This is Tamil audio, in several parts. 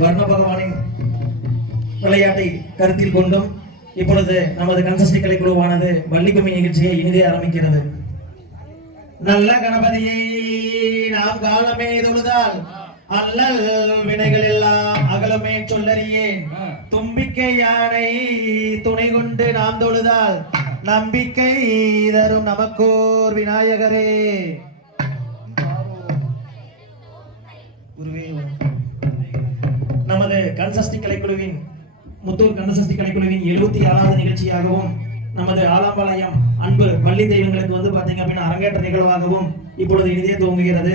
வர்ண பகவானின் விளையாட்டை கருத்தில் கொண்டும் இப்பொழுது நமது கன்சஸ்டி கலைக்குழுவானது வள்ளிக்கும்மி நிகழ்ச்சியை இனிதே ஆரம்பிக்கிறது. நல்ல கணபதியை நாம் காலமே தொழுதால் அல்லல் வினைகள் எல்லாம் அகலமே சொல்லறியேன். தும்பிக்கை யானை துணை கொண்டு நாம் தொழுதால் நம்பிக்கை தரும் நமக்கோர் விநாயகரே. நமது கன்சஸ்டி கலைக்குழுவின் முத்தூர் கன்சஸ்டி கலைக்குழுவின் 76வது நிகழ்ச்சியாகவும் நமது ஆலாம்பாளையம் அன்பு வள்ளி தெய்வங்களுக்கு வந்து பாத்தீங்க அப்படின்னா அரங்கேற்ற நிகழ்வாகவும் இப்பொழுது இனிதே துவங்குகிறது.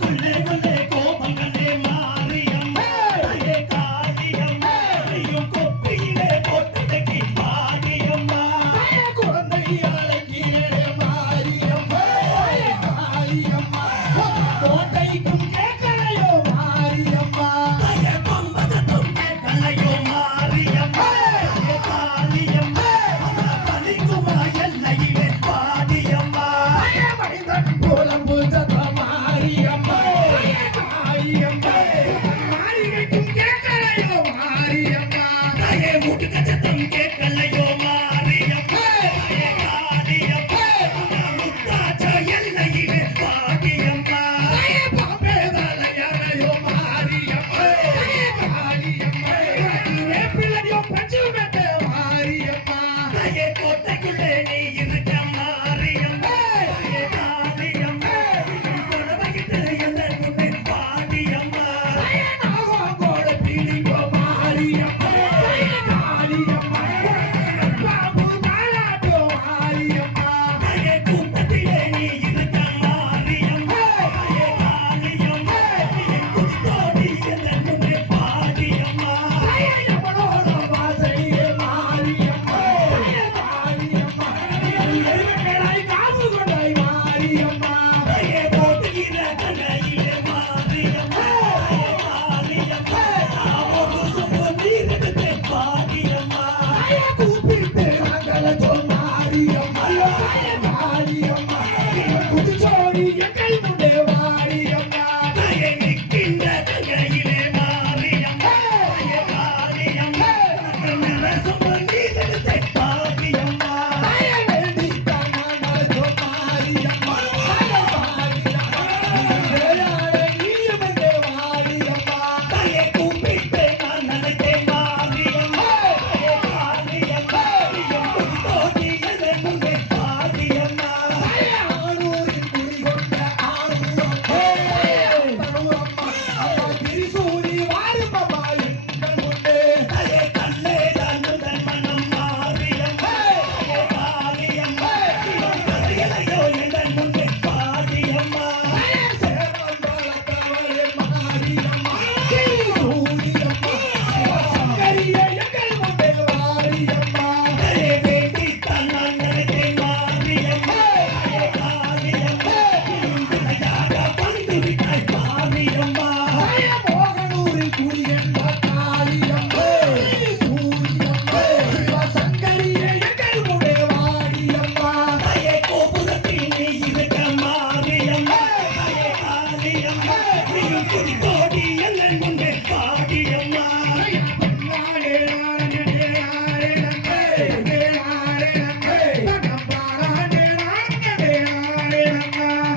கொல்லே கொல்லே கோபங்களே மாரியம்மா தாயே காளியம்மா நீயும் கொப்பியிலே போட்டதைக்கு பாடியம்மா குழந்தையாளை கீழே மாரியம்மா காளியம்மா கோட்டைக்கும் கேட்கலையோ மாரியம்மா தாயே பம்பதத்தும் கேட்கலையோ மாரியம்மா தாயே காளியம்மா பலிக்குமா எல்லையிலே பாடியம்மா மைந்தன் புலம்பு தத்த மாரியம்மா காளியம்மா மாரிக்கும் கேட்கலையோ மாரியம்மா தாயே மூட்டுக்க சத்தம் கேட்கலையோ மாரியம்மா தாயே காளியம்மா முத்தாச்ச எல்லையிலே பாடியம்மா பாம்பேதாலையோ மாரியம்மா காளியம்மா பிள்ளையோ பஞ்சுமெட்டே மாரியம்மா தாயே கோட்டைக்குள்ளே நீ இருக்க மாரியம்மா தாயே காளியம்மா கொடவையிட்டு எந்த முன்னே பாடியம்மா நாகோட பிடிக்கோ மாரியம்மா காளியம்மா பாம்பு தாளாட்டோ மாரியம்மா தாயே கூட்டத்திலே நீ இருக்க மாரியம்மா தாயே காளியம்மா குதித்தோடி எந்த முன்னே பாடியம்மா எவனோட வாசனையே மாரியம்மா காளியம்மா எருமைகளாய் காவு கொண்டாய் மாரியம்மா தாயே போட்டுகிற கண்ணையிலே மாரியம்மா தாயே காளியம்மா ஒரு சொம்பு நீர் எடுத்து பாடியம்மா கூப்பிட்டு நாங்களோ மாரியம்மா காளியம்மா புதுச்சோடி எங்கள் முன்னே மாரியம்மா தாயே நிற்கின்ற கண்ணையிலே மாரியம்மா தாயே காளியம்மா நிற சொம்பு நீர் எடுத்து பாடியம்மா வேண்டித்தான் நாங்களோ மாரியம்மா நீயும் எங்கே மாரியம்மா தாயே கூப்பிட்டு நான் நினைத்தேன் மாரியம்மா தாயே காளியம்மா நீயும் புதிதோடி எந்த முன்னே பாடியம்மா ஆனூரின் குடிகொண்ட ஆனூரம்மா அப்பா திரிசூரி வாருமம்மா எங்கள் முன்னே தாயே கண்ணே தானுதன் மனம் மாரியம்மா தாயே காளியம்மா நீயும் கதையலையோ எங்கள் முன்னே பாடியம்மா சேவல் வளர்த்தவளே மாரியம்மா திரிசூரியம்மா சங்கரியே எங்கள் முன்னே மாரியம்மா தாயே வேண்டித்தான் நான் நினைத்தேன் மாரியம்மா தாயே காளியம்மா நீயும் துணையாக வந்து விட்டாய் மாரியம்மா மோகனூரில் குடிகொண்ட காளியம்மா திரிசூரியம்மா சங்கரியே எங்கள் முன்னே மாரியம்மா தாயே கோபுரத்தில் நீ இருக்க மாரியம்மா தாயே காளியம்மா நீயும் துதித்தோடி எங்கள் முன்னே பாடியம்மா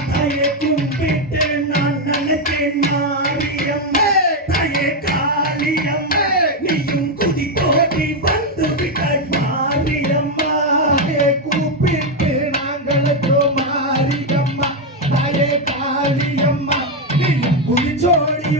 தாயே கும்பிட்டு நான் நினைத்தேன் மாரியம்மா தாயே காளியம்மா நீயும் குதித்தோடி வந்து விட்டாய் மாரியம்மா கூப்பிட்டு நாங்களோ மாரியம்மா தாயே காளியம்மா நீ புலிச்சோடி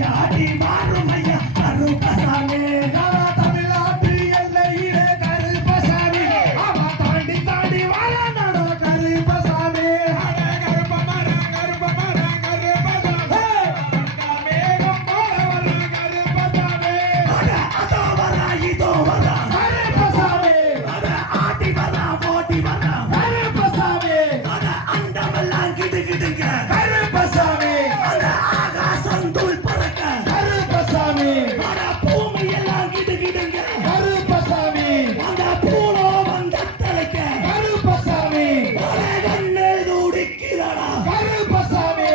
விளையாடி வாரும் ஐயா கருப்பசாமி. தமிழ்நாட்டு எல்லையிலே கருப்பசாமி அவன் தாண்டி தாண்டி வாழானடா கருப்பசாமி. கருப்பமரம் கருப்பமரம் கருப்பசாமி மேகம் போல வர கருப்பசாமி. அதோ வரா இதோ வரா கருப்பசாமி ஆட்டி வரா ஓட்டி வரா கருப்பசாமி அண்டமெல்லாம் கிடுகிடுங்க கருப்பசாமி ஆகாசம் தூள் பறக்க கருப்பசாமி பூமி எல்லாம் கிடுகிடுங்க கருப்பசாமி பூலோ வந்த தலைக்க கருப்பசாமி கண்ணே துடிக்கிறடா கருப்பசாமி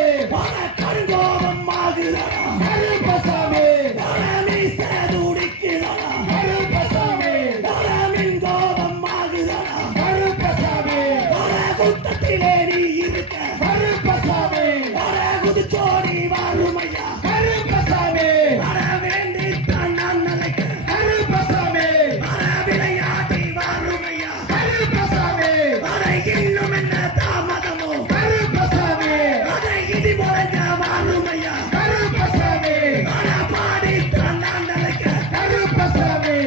கருங்கோபம் ஆகுறடா கருப்பசாமி மீச துடிக்கிறடா கருப்பசாமி மின் கோபம் ஆகுறடா கருப்பசாமி கூட்டத்திலே நீ இருக்க கருப்பசாமி குதிச்சோடி வாருமையா கருப்பசாமி வர வேண்டித்தான் நான் நினைக்க கருப்பசாமி விளையாடி வாருமையா கருப்பசாமி அதை இன்னும் என்ன தாமதமோ கருப்பசாமி அதை இடி முழங்க வாருமையா கருப்பசாமி பாடித்தான் நான் நினைக்க கருப்பசாமி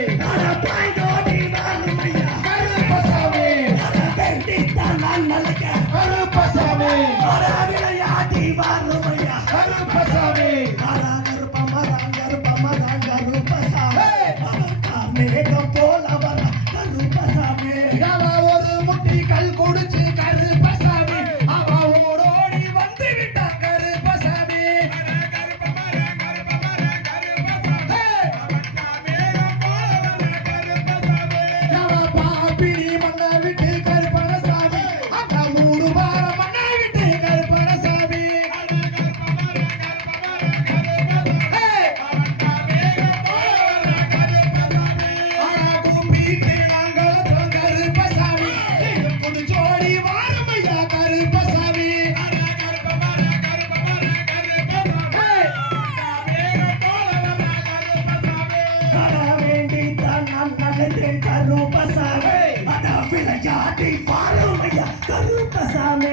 பாய்ந்தோடி வாருமையா கருப்பசாமி வேண்டித்தான் நான் நினைக்க கருப்பசாமி விளையாடி வாருமையா கருப்பசாமி மேகம் போல வர கருப்பசாமி அவ ஒரு முட்டி கல் குடிச்சு கருப்பசாமி அவ ஓடோடி வந்து விட்டா கருப்பசாமி. அவ பாப்பிடி மண்ணை விட்டு கருப்பணசாமி அவ 3 வாரம் மண்ணை விட்டு கருப்பணசாமி. கூப்பிட்டு நாங்கள் கருப்பசாமி புதுச்சோடி வாரமையா கருப்பசாமி. வேண்டித்தான் நான் நினைத்தேன் கருப்பசாமி விளையாடி வாருமையா கருப்பசாமி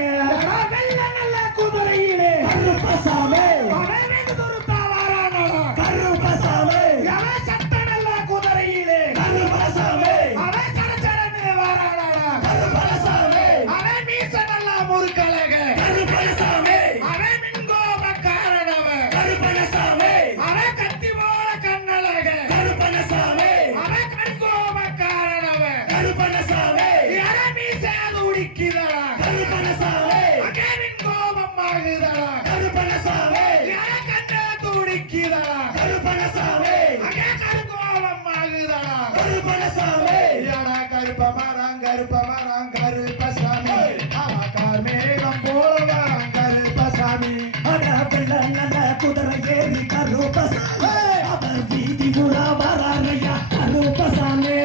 வெள்ள நல்ல குதிரையிலே கருப்பசாமி அவன் வெகு துருத்தா வாரானடா. கருப்பசாமி அவன் சட்ட நல்ல குதிரையிலே கருப்பசாமி அவன் சடச்சடன்னு வாரானடா. கருப்பசாமி அவன் மீச நல்லா முறுக்கழக கருப்பசாமி அவன் மின்கோபக்காரனவன் கருப்பசாமி அவன் கத்தி போல கண்ணழக கருப்பசாமி அவன் கண்கோபக்காரனவன் கருப்பசாமி அவன் மீச துடிக்குதடா கருப்பசாமி அவன் மின்கோபம் ஆகுதடா கருப்பசாமி அவன் கண்ண துடிக்குதடா கருப்பசாமி அவன் கண்கோபம் ஆகுதடா. கருப்பசாமி யாடா கருப்பமரம் கருப்பசாமி அவன் மேகம் போல வரான் கருப்பசாமி. நல்ல குதிரை ஏறி கருப்பசாமி அவர் வீதி புறா வராரையா கருப்பசாமி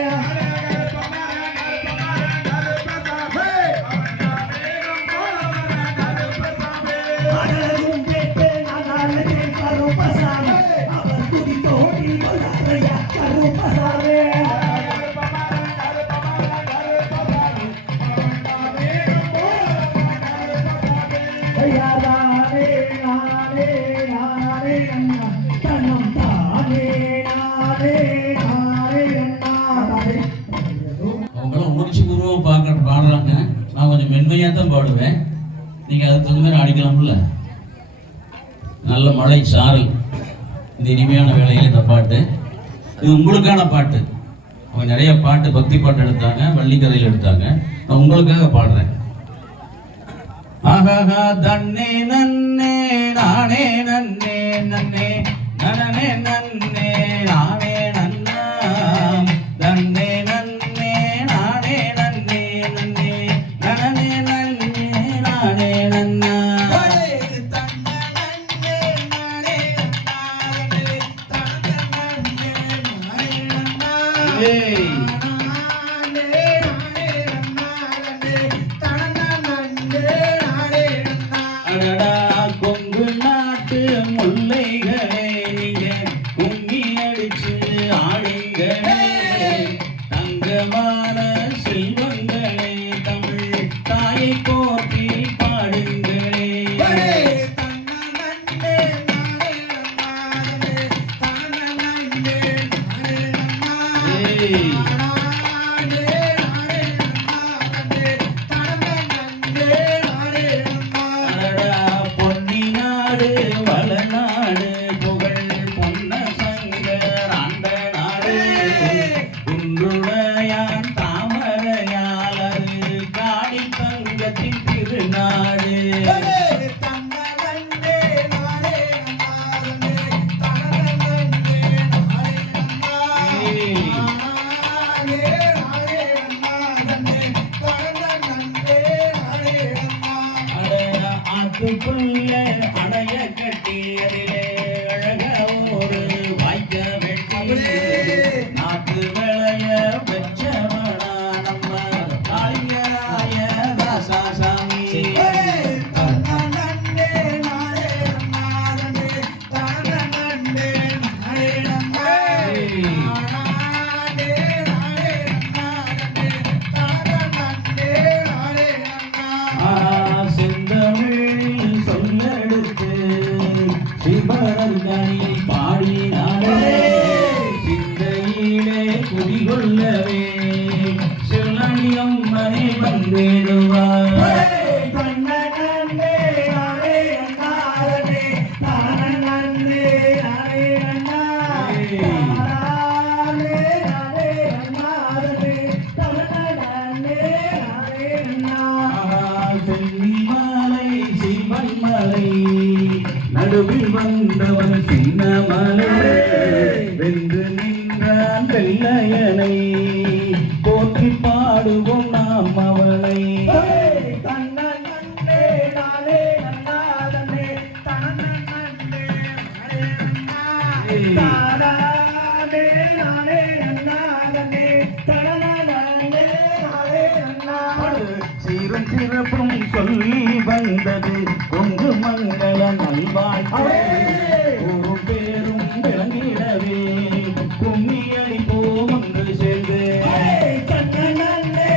அழகும் கேட்டு நான் கருப்பசாமி அவர் குதி தோடி வராரையா கருப்பசாமி யாரே நானே நானே அண்ணா தன்னம் தானே நானே நானே அண்ணா அவங்களாம் உணர்ச்சி பூர்வமாக பாடுறாங்க. நான் கொஞ்சம் மென்மையாக தான் பாடுவேன். நீங்கள் அதுக்கு தகுந்த மாதிரி அடிக்கலாம்ல. நல்ல மழை சாரல் இந்த இனிமையான வேளையில் இந்த பாட்டு இது உங்களுக்கான பாட்டு. அவங்க நிறைய பாட்டு பக்தி பாட்டு எடுத்தாங்க, வள்ளிக்கதையில் எடுத்தாங்க. நான் உங்களுக்காக பாடுறேன். ஆஹா தன்னே நன்னே நானே நன்னே நன்னே நனனே நன்னே நானே நன்னா தன்னே நன்னே நானே நன்னே நன்னே நனனே நன்னே நானே நன்னா ஏய் அடடா கொங்கு நாட்டு முல்லைகளே நீங்க கும்மி அடிச்சு ஆடுங்களே தங்கமான செல்வங்களே தமிழ் தாயை போற்றி பாடுங்களே பல நாடு புகழ் பொன்ன சங்கர் ஆண்ட நாடு குன்றுடையான் தாமரையாளர் காடி தங்கத்தின் திருநாடு ஆத்துக்குள்ள அடைய கட்டியதிலே அழக ஒரு வாய்க்க வெட்டி நாத்து விளைய பெற்றவனா நம்ம காளிங்கராய தாசாசாமி செந்தமிழில் சொல்லெடுத்து சிவரங்கனி பாடினாலே சிந்தையிலே குடிகொள்ளவே சிவனியம் மணி வந்திடுவார் செல்லிமலை சிவன்மலை நடுவில் வந்தவன் சின்னமலை வென்று நின்றான் வெள்ளையனை போற்றி பாடுவோம் நாம் அவனை சீரும் சிறப்பும் சொல்லி வந்தது கொங்கு மங்கள நல்வாழ்வு ஒரு பேரும் விளங்கிடவே கும்மியடி போம் ஒன்று சேர்ந்து தன்னே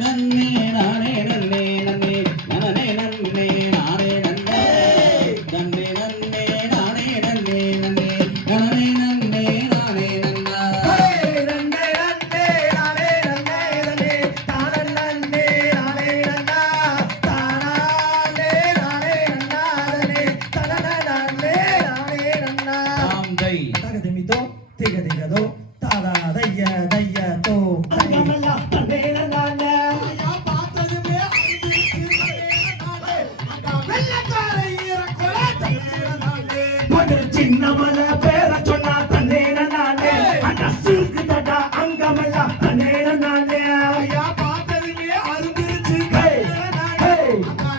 நன்னே நானே நன்னே நன்னே நனனே நன்னே நானே நன்னே தன்னே நன்னே நானே நன்னே நன்னே நனனே நன்னே நானே நன்னா தாம்தை தகதிமிதோ திகதிகதோ தாதா தைய தைய தோ சின்னமல பேர சொன்னா தன்னேன நானே அடசுக்கு தடா அங்கமெல்லாம் தன்னேன நானே ஐயா பார்த்ததுமே அருந்திருச்சு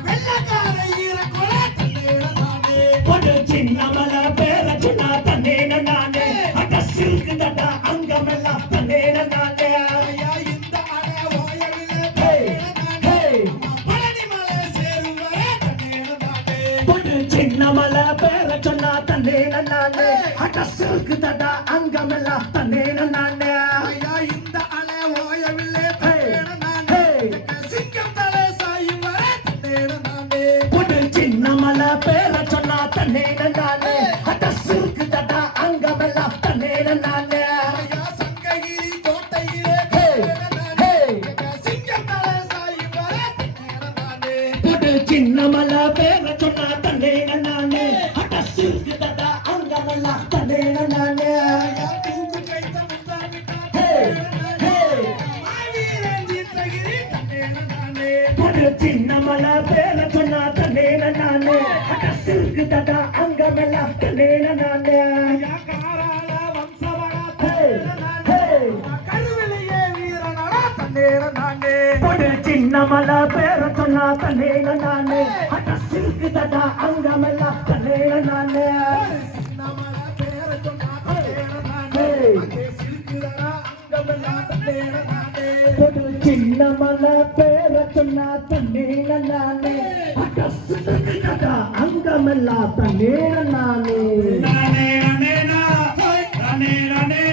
வெள்ளக்கார ஈரக்கொல தன்னேன நானே பொண்ணு சின்னமல பேர சொன்னா தன்னேன நானே அடசுக்கு தடா அங்கமெல்லாம் தன்னேன நானே ஐயா இந்த அட ஓயவில்லை பழனிமலை சேரும் வரை தன்னேன நானே பொண்ணு சின்னமல பேர சொன்னா தன்னேன நானே அடசுக்கு தடா அங்கமெல்லாம் தன்னேன நானே ஐயா இந்த அல ஓயவில்லை தன்னேன நானே சிங்கம் தலை சாயும் வரை தன்னேன நானே பொண்ணு சின்னமல பேர சொன்னா தன்னேன நானே அடசுக்கு தடா அங்கமெல்லாம் தன்னேன நானே ஐயா சங்ககிரி கோட்டையிலே சிங்கம் தலை சாயும் வரை தன்னேன நானே பொண்ணு சின்னமல பேர சொன்னா தன்னேன நானே அடசுக்கு தடா அங்கமெல்லாம் தன்னேன நானே ஐயா தூக்கு கைத்த பொண்ணு சின்னமல பேர சொன்னா தன்னேன நானே அடசுக்கு தடா அங்கமெல்லாம் தன்னேன நானே ஐயா காராள வம்சவளா கருவிலையே வீரனடா தன்னேன நானே பொண்ணு சின்னமல பேர சொன்னா தன்னேன நானே அடசுக்கு தடா அங்கமெல்லாம் தன்னேன நானே சின்னமல பேர சொன்னா தன்னேன நானே சில்குதடா அங்கமெல்லாம் தன்னேன நானே பொண்ணு சின்னமல பேர சொன்னா தன்னேன நானே அடசுக்கு தடா அங்கமெல்லாம் தன்னேன நானே நானே நானே நானே நானே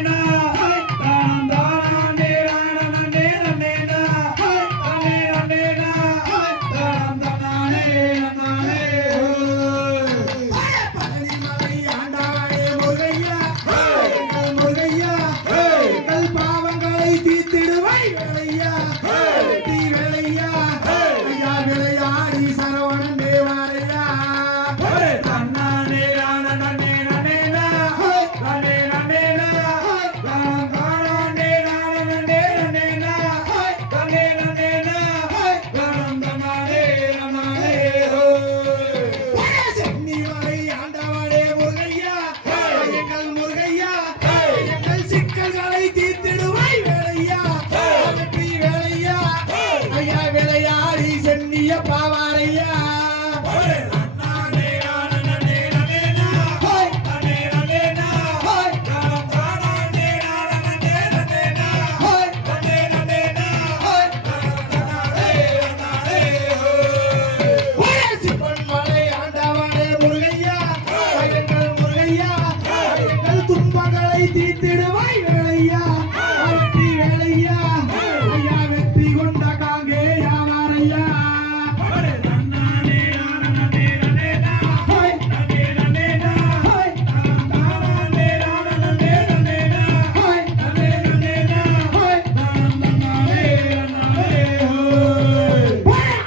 வந்திடுவாய் வேலையா வெற்றி வேலையா ஐயா வெற்றி கொண்ட காங்கே யாமாரையா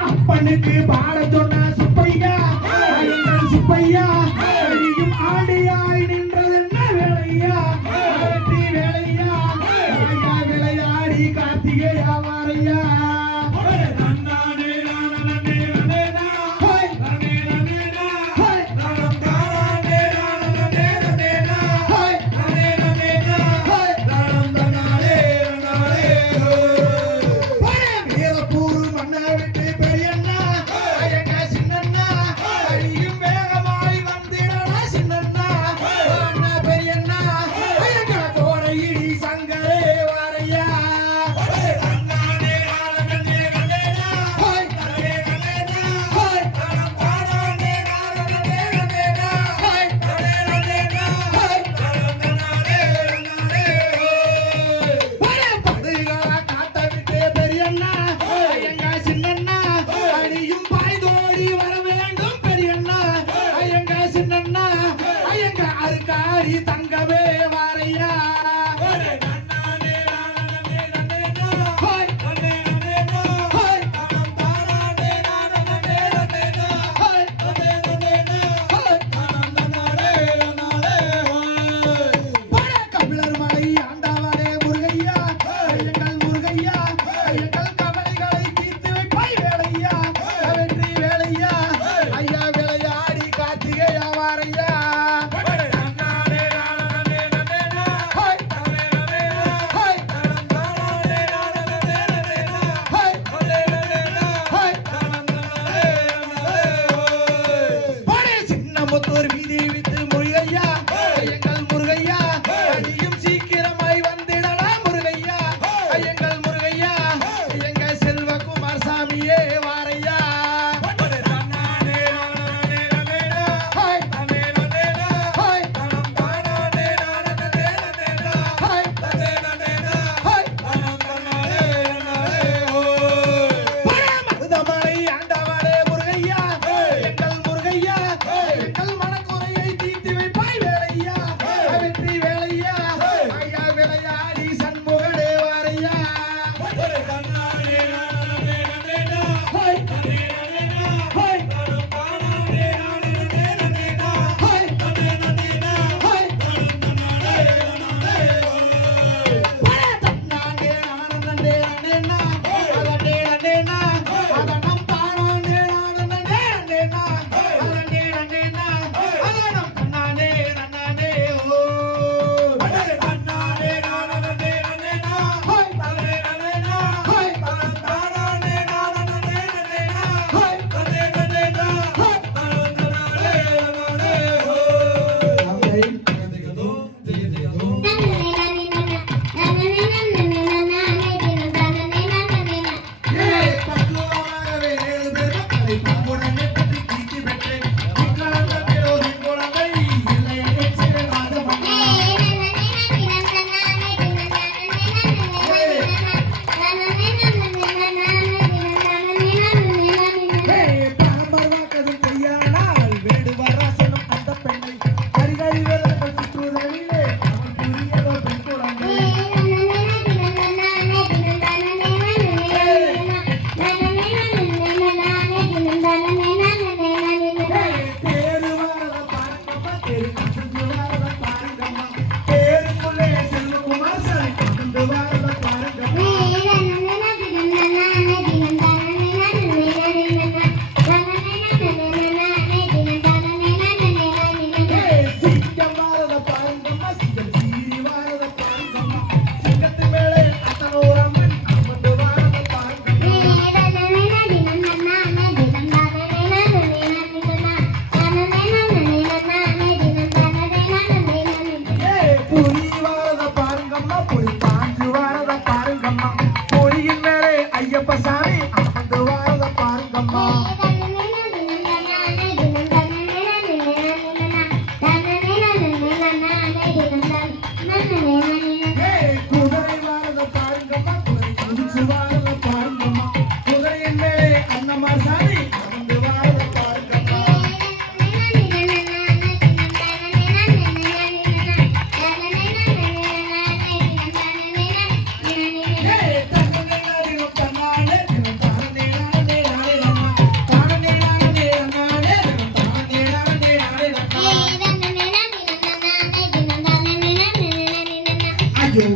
அப்பனுக்கு பாட சொன்ன சுப்பையா எங்கள் சுப்பையா நீயும் ஆடியாய் நின்றதென்ன வேலையா வெற்றி வேலையா ஐயா விளையாடி கார்த்திகேயா மாரையா வீரப்பூர் மண்ணை விட்டு பெரியண்ணா எங்க சின்னண்ணா நீயும் வேகமாய் வந்திடடா சின்னண்ணா அண்ணா பெரியண்ணா எங்க கோடையிடி சங்கரே வாரையா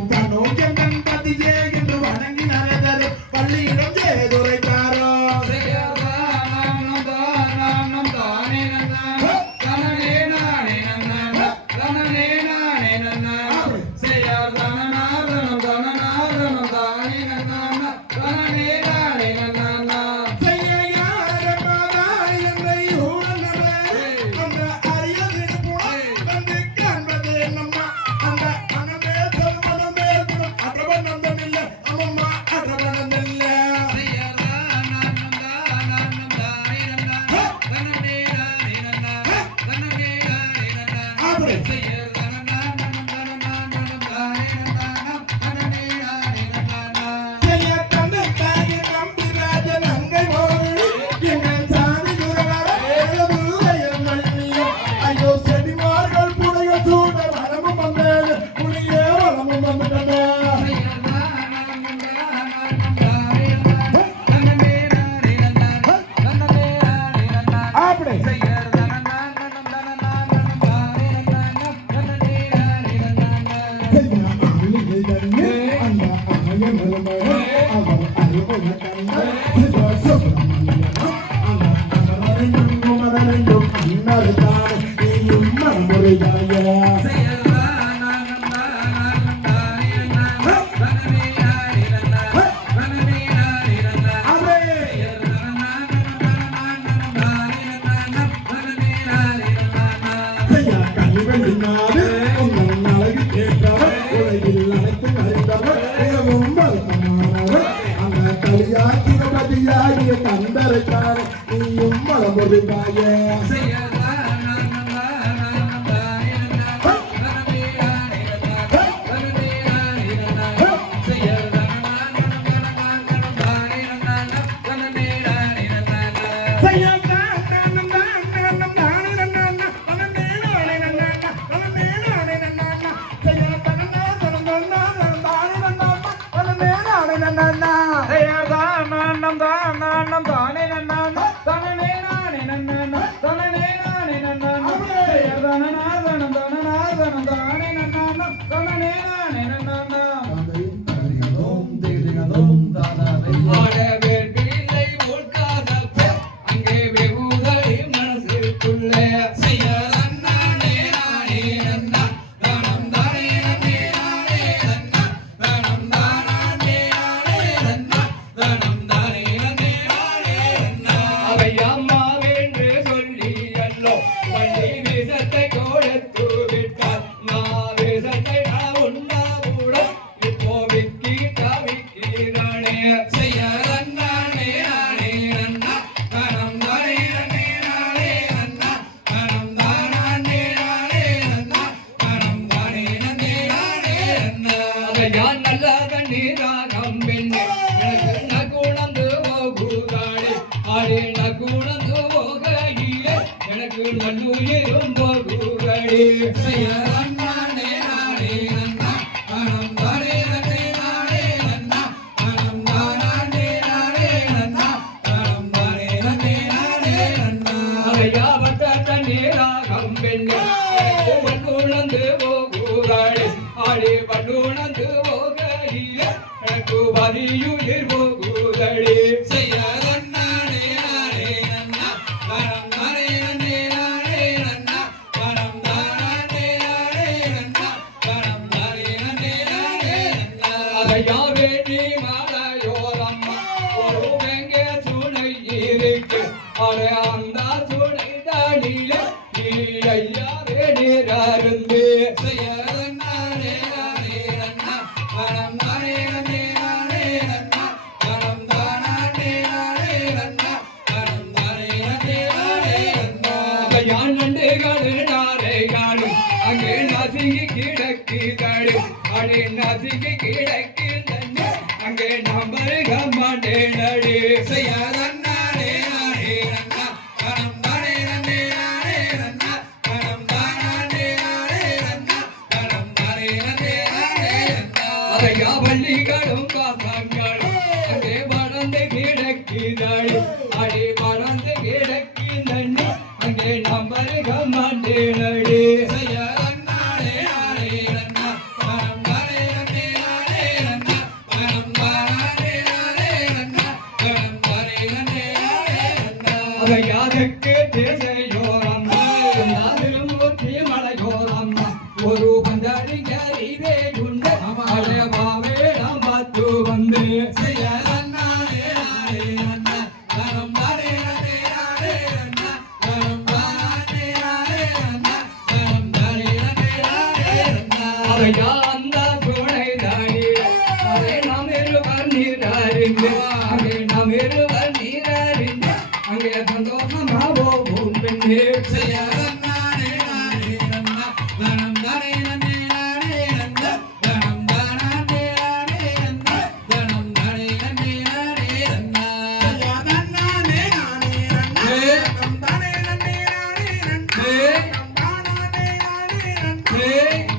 தன்னோக்கியம் கண்பதியே என்று வணங்கி நரேதரு பள்ளியிடம் செய்துரைத்தாரோ தந்தரைக்கான நீயும் மலமுறையாய Say அலையபாவே நாம் பார்த்து வந்து அவையா அந்த துணை தானே அவை நாம் இருவர் நீராறிந்து அங்கே நாம் இருவர் நீராறிந்து அங்கே சந்தோஷமாவோ பெண்ணே Hey!